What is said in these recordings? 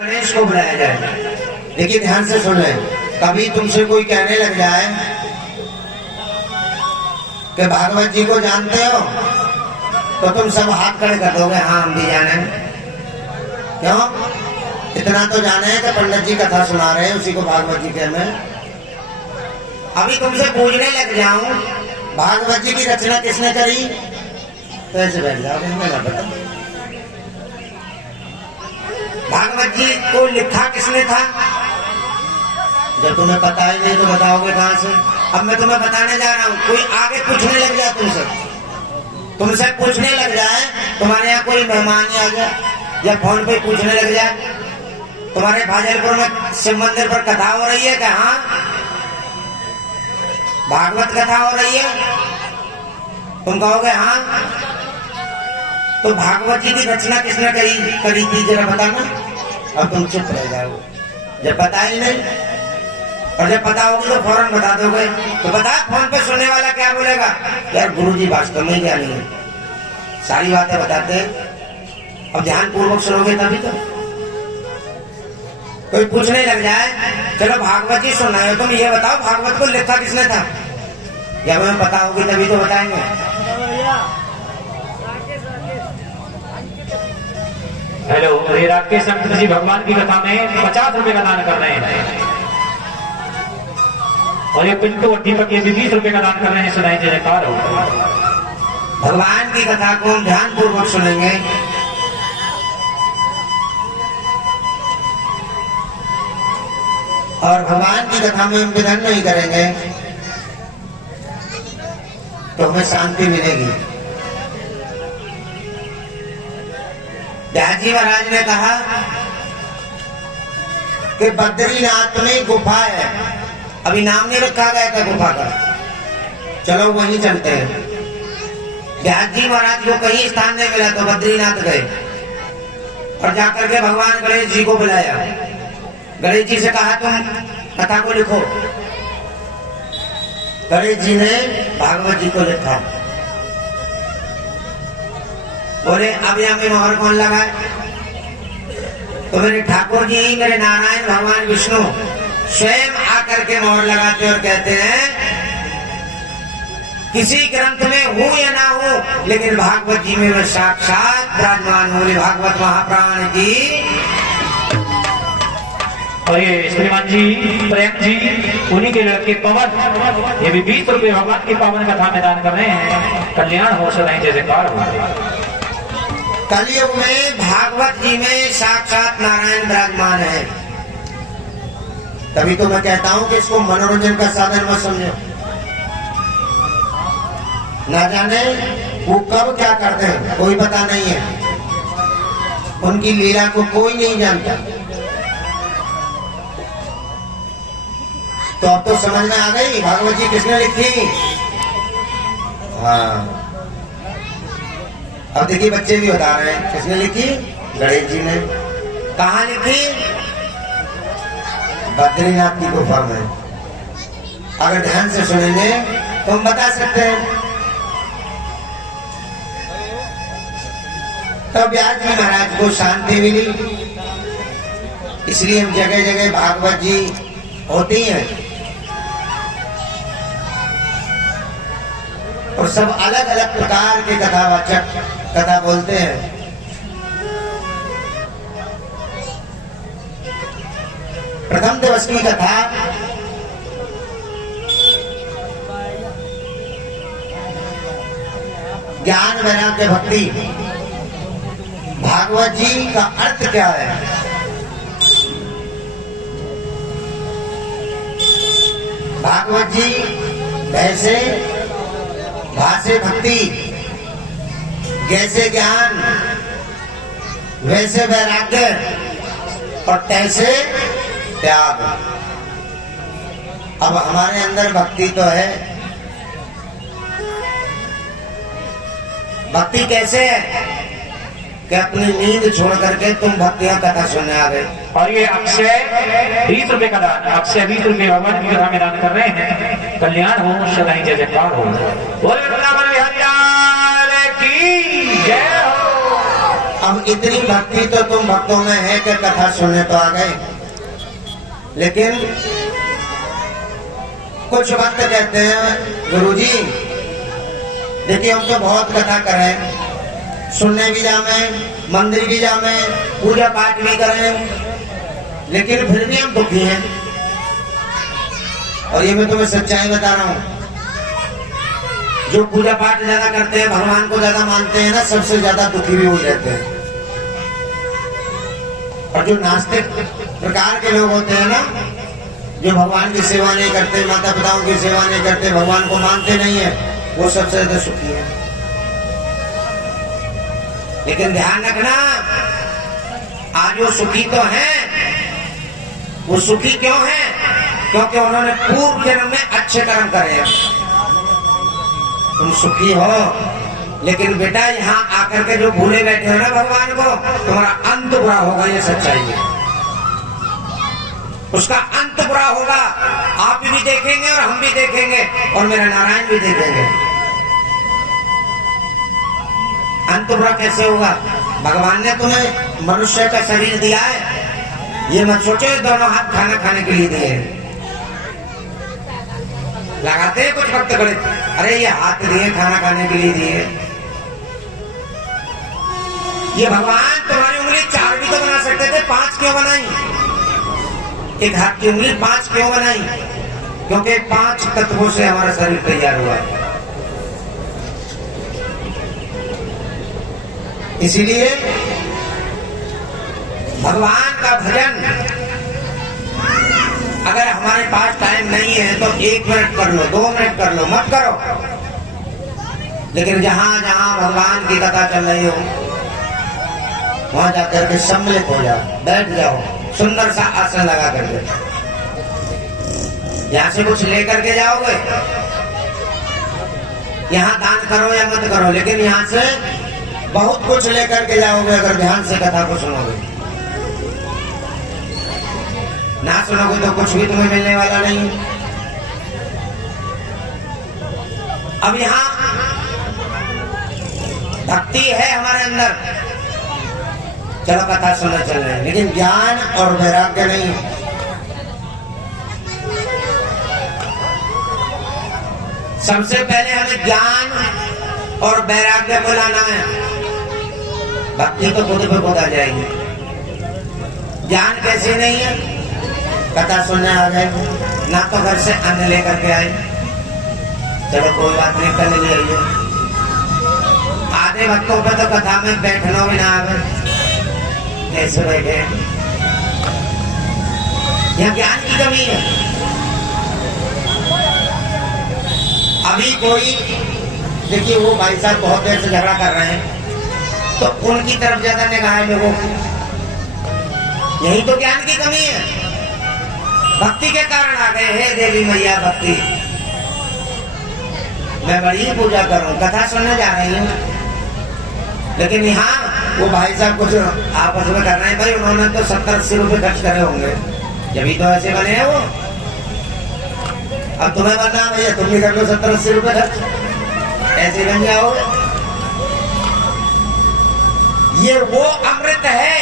गणेश को बुलाया जाए। देखिए ध्यान से सुन ले, कभी तुमसे कोई कहने लग जाए कि भागवत जी को जानते हो, तो तुम सब हाथ खड़े कर दोगे, हाँ हम भी जाने। क्यों? इतना तो जाने हैं कि पंडित जी कथा सुना रहे हैं, उसी को भागवत जी कहते हैं। अभी तुमसे पूछने लग जाऊं भागवत जी की रचना किसने करी, तो ऐसे बैठ जाओगे, हमें ना पता। भागवत जी को लिखा किसने था, जब तुम्हें पता ही नहीं तो बताओगे कहां से। अब मैं तुम्हें बताने जा रहा हूं, कोई आगे पूछने लग जाए तुमसे पूछने लग जाए, तुम्हारे यहाँ कोई मेहमान ही आ गया या फोन पे पूछने लग जाए तुम्हारे भाजलपुर में शिव मंदिर पर कथा हो रही है क्या, हाँ भागवत कथा हो रही है, तुम कहोगे हाँ, तो भागवत जी की रचना किसने करी थी जरा बताना। अब तुम चुप रह जाओ, जब पता ही नहीं, और जब पता होगी तो फौरन बता दोगे। तो बता, फोन पे सुनने वाला क्या बोलेगा, यार गुरुजी वास्तव में क्या नहीं है, सारी बातें बताते हैं। अब ध्यान पूर्वक सुनोगे तभी तो। कोई पूछने लग जाए, चलो भागवत जी सुन रहे हो, तुम ये बताओ भागवत को लिखा किसने था, जब हमें पता होगी तभी तो बताएंगे। हेलो, ये राकेश संत जी भगवान की कथा में 50 रुपए का दान कर रहे हैं, और ये पिंटू और दीपक ये भी 20 रुपए का दान कर रहे हैं। सुनाई जय जयकार हो। भगवान की कथा को हम ध्यान पूर्वक सुनेंगे, और भगवान की कथा में हम विधान नहीं करेंगे तो हमें शांति मिलेगी। व्यास जी महाराज ने कहा कि बद्रीनाथ में गुफा है, अभी नाम नहीं रखा गया था गुफा का, चलो वहीं चलते हैं। व्यास जी महाराज को कहीं स्थान नहीं मिला तो बद्रीनाथ गए, और जाकर के भगवान गणेश जी को बुलाया। गणेश जी से कहा तुम कथा को लिखो। गणेश जी ने भागवत जी को लिखा। बोले अब यहाँ में मोहर कौन लगाए, तो मेरे ठाकुर जी, मेरे नारायण भगवान विष्णु स्वयं आकर के मोहर लगाते और कहते हैं किसी ग्रंथ में हो या ना हो, लेकिन भागवत जी में वह साक्षात विराजमान हो। भागवत महाप्राण की। और ये श्रीमान जी प्रेम जी, उन्हीं के लड़के पवन, ये भी 20 रुपए भगवान की पावन कथा में दान कर रहे हैं। कल्याण हो, सदाई जय जयकार हो। कलयुग में भागवत जी में साक्षात नारायण विराजमान है, तभी तो मैं कहता हूं कि इसको मनोरंजन का साधन मत समझो। ना जाने वो कब क्या करते हैं कोई पता नहीं है, उनकी लीला को कोई नहीं जानता। तो अब तो समझ में आ गई भागवत जी किसने लिखी। हाँ, अब देखिए बच्चे भी बता रहे हैं किसने लिखी, गणेश जी ने। कहाँ लिखी, बद्रीनाथ की गुफा में। अगर ध्यान से सुनेंगे तो हम बता सकते हैं। तब व्यास जी महाराज को शांति मिली, इसलिए हम जगह जगह भागवत जी होती हैं, और सब अलग अलग प्रकार के कथावाचक कथा बोलते हैं। प्रथम दिवस की कथा ज्ञान वैराग्य भक्ति। भागवत जी का अर्थ क्या है, भागवत जी वैसे भाषे भक्ति, जैसे ज्ञान वैसे वैराग्य, और तैसे त्याग। अब हमारे अंदर भक्ति तो है, भक्ति कैसे है कि अपनी नींद छोड़ करके तुम भक्तियां कथा सुनने आ गए। और ये अक्षय 20 रुपए का दान, अक्षय 20 रुपए भगवान की कथा में दान कर रहे हैं। कल्याण हो, सदाई जय जयकार हो। बोले वृंदावन बिहारी लाल की जय हो। अब इतनी भक्ति तो तुम भक्तों में है कि कथा सुनने तो आ गए, लेकिन कुछ भक्त कहते हैं गुरुजी देखिए हम तो बहुत कथा करें, सुनने भी जावे, मंदिर भी जावे, पूजा पाठ भी करें, लेकिन फिर भी हम दुखी हैं। और ये मैं तुम्हें सच्चाई बता रहा हूं, जो पूजा पाठ ज्यादा करते हैं, भगवान को ज्यादा मानते हैं ना, सबसे ज्यादा दुखी भी हो जाते हैं। और जो नास्तिक प्रकार के लोग होते हैं ना, जो भगवान की सेवा नहीं करते, माता पिताओं की सेवा नहीं करते, भगवान को मानते नहीं है, वो सबसे ज्यादा सुखी है। लेकिन ध्यान रखना, आज वो सुखी तो हैं, वो सुखी क्यों हैं? क्योंकि उन्होंने पूर्व जन्म में अच्छे कर्म करे हैं। तुम सुखी हो, लेकिन बेटा यहाँ आकर के जो भूले बैठे हो ना भगवान को, तुम्हारा अंत बुरा होगा, ये सच्चाई है। उसका अंत बुरा होगा, आप भी देखेंगे और हम भी देखेंगे और मेरा नारायण भी देखेंगे। अंत बुरा कैसे होगा? भगवान ने तुम्हें मनुष्य का शरीर दिया है, ये मत सोचो दोनों हाथ खाना खाने के लिए दिए। लगाते हैं कुछ वक्त बड़े, अरे ये हाथ दिए खाना खाने के लिए दिए। ये भगवान तुम्हारी उंगली 4 भी तो बना सकते थे, 5 क्यों बनाई? एक हाथ की उंगली 5 क्यों बनाई? क्योंकि 5 तत्वों से हमारा शरीर तैयार हुआ है। इसीलिए भगवान का भजन अगर हमारे पास टाइम नहीं है तो 1 मिनट कर लो, 2 मिनट कर लो, मत करो। लेकिन जहां जहां भगवान की कथा चल रही हो, वहां जाकर के सम्मिलित हो जाओ, बैठ जाओ, सुंदर सा आसन लगा करके। यहां से कुछ लेकर के जाओगे, यहां दान करो या मत करो, लेकिन यहां से बहुत कुछ लेकर के जाओगे अगर ध्यान से कथा को सुनोगे। ना सुनोगे तो कुछ भी तुम्हें मिलने वाला नहीं। अब यहां भक्ति है हमारे अंदर, चलो कथा सुनने चल रहे हैं, लेकिन ज्ञान और वैराग्य नहीं। सबसे पहले हमें ज्ञान और वैराग्य को लाना है, भक्ति तो खुद पे खुद आ जाएगी। ज्ञान कैसे नहीं है? कथा सुनने आ गए, ना तो घर से अन्न लेकर के आए, चलो कोई बात नहीं, कल ले आइए। आधे भक्तों पे तो कथा में बैठना भी ना आवे, कैसे बैठे? यह ज्ञान की कमी है। अभी कोई देखिए, वो भाई साहब बहुत देर से झगड़ा कर रहे हैं, तो उनकी तरफ ज्यादा निगाह है लोगों की। यही तो ज्ञान की कमी है। भक्ति के कारण आ गए, हे देवी मैया भक्ति, मैं बड़ी पूजा कर रहा हूँ, कथा सुनने जा रही हूँ, लेकिन यहाँ वो भाई साहब कुछ आपस में कर रहे हैं। भाई उन्होंने तो 70-80 रुपए खर्च करे होंगे, जब तो ऐसे बने हैं वो। अब तुम्हें बनना भैया, तुम भी कर लो 70-80 रुपए खर्च, ऐसे बन जाओगे। ये वो अमृत है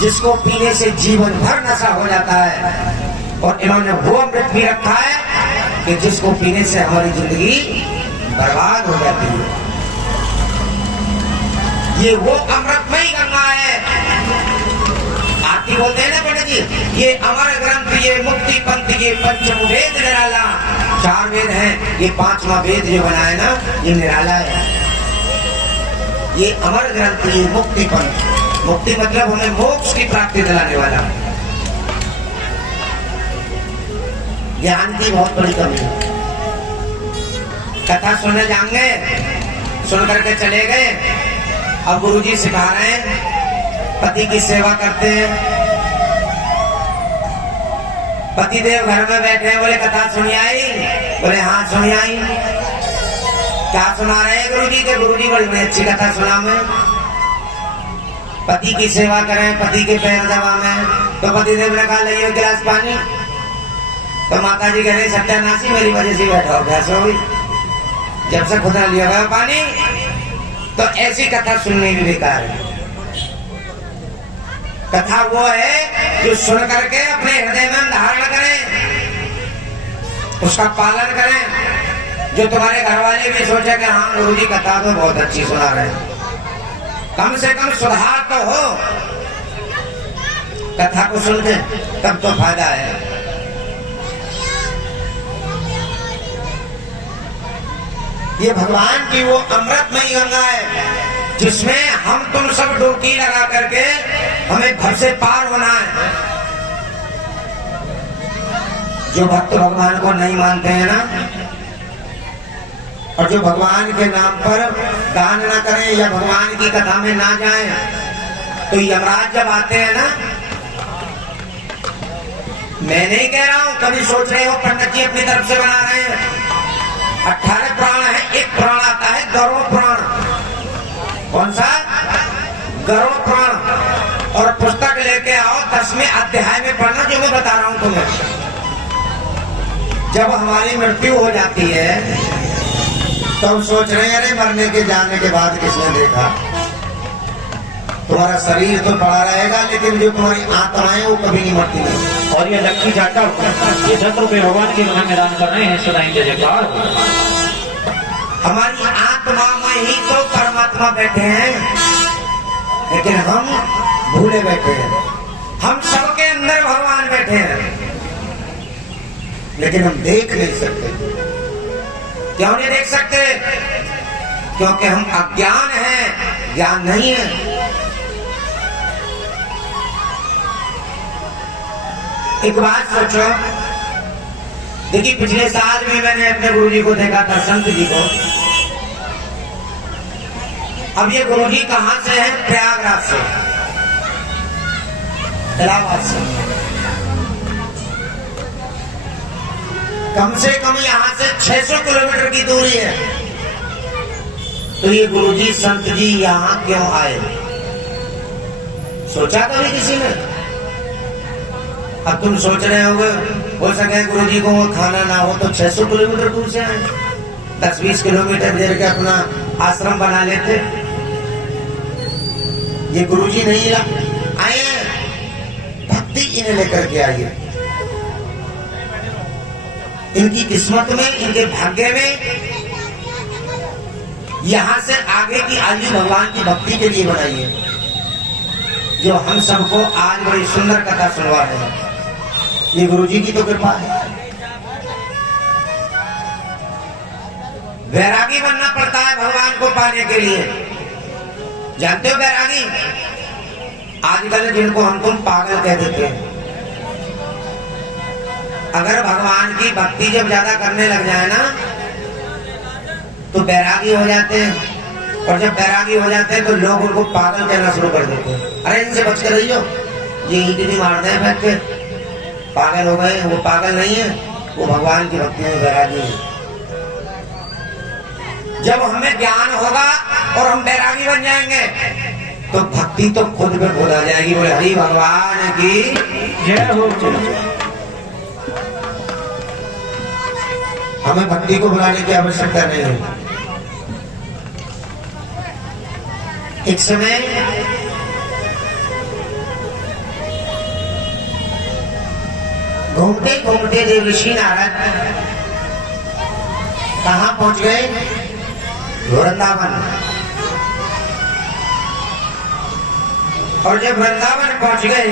जिसको पीने से जीवन भर नशा हो जाता है, और इन्होंने वो अमृत भी रखा है कि जिसको पीने से हमारी जिंदगी बर्बाद हो जाती है। ये वो अमृतमयी गंगा है। आरती बोलते हैं ना पंडित जी, ये अमर ग्रंथ, ये मुक्ति पंथ, ये पंचम वेद निराला। 4 वेद हैं, ये 5वां वेद जो बनाया ना, ये निराला है। ये अमर ग्रंथ, ये मुक्ति पंथ, मुक्ति मतलब हमें मोक्ष की प्राप्ति दिलाने वाला। ज्ञान की बहुत बड़ी कमी है। कथा सुनने जाएंगे, सुन करके चले गए, अब गुरुजी सिखा रहे हैं, पति की सेवा करते हैं। पतिदेव घर में बैठे हैं, बोले कथा सुनी आई? बोले हाँ सुनी आई। क्या सुना रहे हैं गुरुजी? के गुरुजी बड़ी अच्छी कथा सुना मैं। पति की सेवा करें, पति के पैर दबावें, तो पतिदेव ने कहा ले गिलास पानी, तो माता जी कह रही सत्यानाशी मेरी वजह से बैठा हो, भैंस हो गई। जब से खुद ने लिया गया पानी, तो ऐसी कथा सुननी भी बेकार है। कथा वो है जो सुन करके अपने हृदय में धारण करें, उसका पालन करें। जो तुम्हारे घर वाले भी सोचे कि हाँ गुरु जी कथा तो बहुत अच्छी सुना रहे हैं, कम से कम सुधार तो हो कथा को सुन के, तब तो फायदा है। ये भगवान की वो अमृतमयी गंगा है जिसमें हम तुम सब डुबकी लगा करके हमें घर से पार होना है। जो भक्त भगवान को नहीं मानते हैं ना, और जो भगवान के नाम पर दान ना करें या भगवान की कथा में ना जाएं, तो यमराज जब आते हैं ना, मैं नहीं कह रहा हूं, कभी सोच रहे हो पंडित जी अपनी तरफ से बना रहे हैं। 18 प्राण है, एक प्राण आता है गरुड़ प्राण। कौन सा? गरुड़ प्राण। और पुस्तक लेके आओ 10वें अध्याय में पढ़ना, जो मैं बता रहा हूं तुम्हें। जब हमारी मृत्यु हो जाती है तो हम सोच रहे हैं अरे मरने के जाने के बाद किसने देखा। तुम्हारा शरीर तो पड़ा रहेगा लेकिन जो तुम्हारी आत्मा है वो कभी नहीं मरती नहीं। और ये लक्ष्मी जाटा ये 10 रुपए भगवान के नाम में दान कर रहे हैं, सदाई जय जयकार। हमारी आत्मा में ही तो परमात्मा बैठे हैं, लेकिन हम भूले बैठे हैं। हम सबके अंदर भगवान बैठे हैं, लेकिन हम देख नहीं सकते। क्यों नहीं देख सकते? क्योंकि हम अज्ञान हैं, ज्ञान नहीं है। एक बात सोचो, देखिए पिछले साल भी मैंने अपने गुरुजी को देखा था, संत जी को। अब ये गुरुजी कहां से है? प्रयागराज से, इलाहाबाद से। कम से कम यहां से 600 किलोमीटर की दूरी है। तो ये गुरुजी संत जी यहां क्यों आए? सोचा कभी किसी ने? अब तुम सोच रहे होगे हो सके गुरुजी को वो खाना ना हो तो 600 किलोमीटर दूर से आए, 10-20 किलोमीटर देर के अपना आश्रम बना लेते। ये गुरुजी नहीं आए, भक्ति इन्हें लेकर के आइए। इनकी किस्मत में, इनके भाग्य में यहां से आगे की आयु भगवान की भक्ति के लिए बनाई है, जो हम सबको आज बड़ी सुंदर कथा सुनवा रहे हैं। ये गुरुजी की तो कृपा है। वैरागी बनना पड़ता है भगवान को पाने के लिए। जानते हो वैरागी? आजकल जिनको हम तुम पागल कह देते हैं। अगर भगवान की भक्ति जब ज्यादा करने लग जाए ना तो बैरागी हो जाते हैं, और जब बैरागी हो जाते हैं तो लोग उनको पागल कहना शुरू कर देते हैं। अरे इनसे बच के रहियो, ये ईंट नहीं मारते हैं बैठ के, पागल हो गए। वो पागल नहीं है, वो भगवान की भक्ति में बैरागी है। जब हमें ज्ञान होगा और हम बैरागी बन जाएंगे तो भक्ति तो खुद में खुद आ जाएगी। बोले हरि भगवान की जय हो। हमें भक्ति को बुलाने की आवश्यकता नहीं है। एक समय घूमते घूमते देव ऋषि नारद कहां पहुंच गए? वृंदावन। और जब वृंदावन पहुंच गए